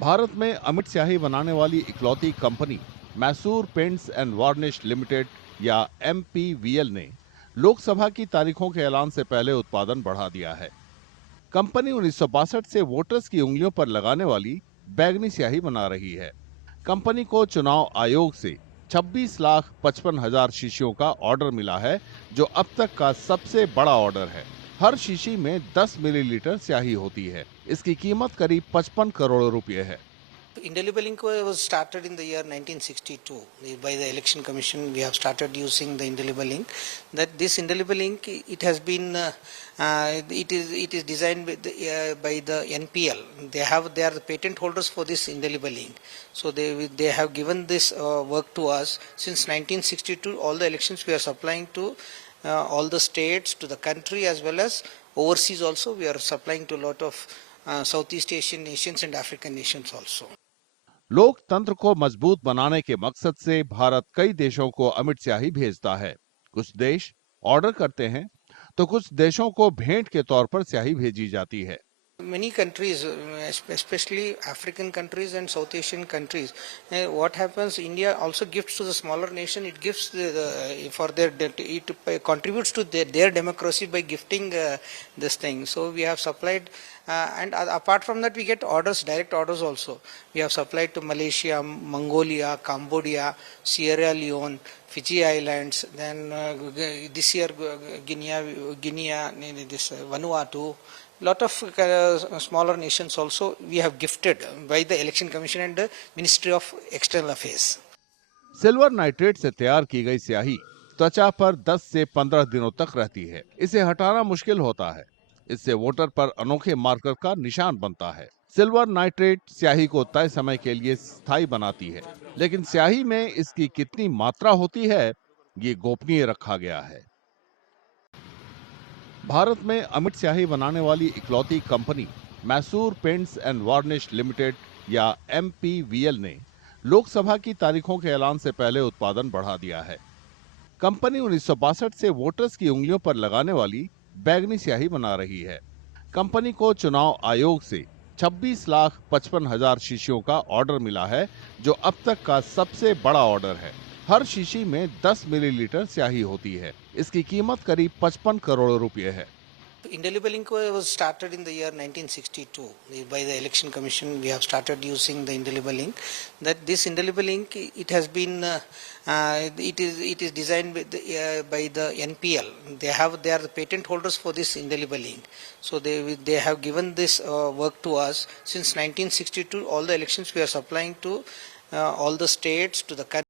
भारत में अमिट स्याही बनाने वाली इकलौती company Mysore paints and varnish limited या एमपीवीएल ने लोकसभा की तारीखों के ऐलान से पहले उत्पादन बढ़ा दिया है। कंपनी 1962 से वोटर्स की उंगलियों पर लगाने वाली बैगनी स्याही बना रही है। कंपनी को चुनाव आयोग से 26,55,000 शीशियों का ऑर्डर मिला है, जो अब तक का सबसे बड़ा ऑर्डर है। हर शीशी में 10 मिलीलीटर स्याही होती है। इसकी कीमत करीब 55 करोड़ रुपए है। Indelible ink was started in the year 1962 by the Election Commission. We have started using the indelible ink. That this indelible ink, it has been, it is designed by the NPL. They are the patent holders for this indelible ink. So they have given this work to us since 1962. All the elections we are supplying to all the states, to the country, as well as overseas also. We are supplying to a lot of Southeast Asian nations and African nations also. लोकतंत्र को मजबूत बनाने के मकसद से भारत कई देशों को अमिट स्याही भेजता है। कुछ देश ऑर्डर करते हैं, तो कुछ देशों को भेंट के तौर पर स्याही भेजी जाती है। Many countries, especially African countries and South Asian countries, what happens? India also gifts to the smaller nation. It gives for their, it contributes to their democracy by gifting this thing. So we have supplied, and apart from that, we get orders, direct orders also. We have supplied to Malaysia, Mongolia, Cambodia, Sierra Leone, Fiji Islands. Then this year, Guinea, this Vanuatu. Lot of smaller nations also we have gifted by the Election Commission and the Ministry of External Affairs. Silver nitrate से तैयार की गई स्याही त्वचा पर 10 से 15 दिनों तक रहती है। इसे हटाना मुश्किल होता है। इससे वोटर पर अनोखे मार्कर का निशान बनता है। सिल्वर नाइट्रेट स्याही को तय समय के लिए स्थायी बनाती है, लेकिन स्याही में इसकी कितनी मात्रा होती है, ये गोपनीय रखा गया है। भारत में अमिट स्याही बनाने वाली इकलौती company Mysore paints and varnish limited या एमपीवीएल ने लोकसभा की तारीखों के ऐलान से पहले उत्पादन बढ़ा दिया है। कंपनी 1962 से वोटर्स की उंगलियों पर लगाने वाली बैगनी स्याही बना रही है। कंपनी को चुनाव आयोग से 26,55,000 शीशियों का ऑर्डर मिला है, जो अब तक का सबसे बड़ा ऑर्डर है। हर शीशी में 10 मिलीलीटर स्याही होती है। इसकी कीमत करीब 55 करोड़ रुपए है। Indelible ink was started in the year 1962 by the Election Commission. We have started using the indelible ink. That this indelible ink, it has been, it is designed by the NPL. They are the patent holders for this indelible ink. So they have given this work to us since 1962. All the elections we are supplying to all the states, to the country.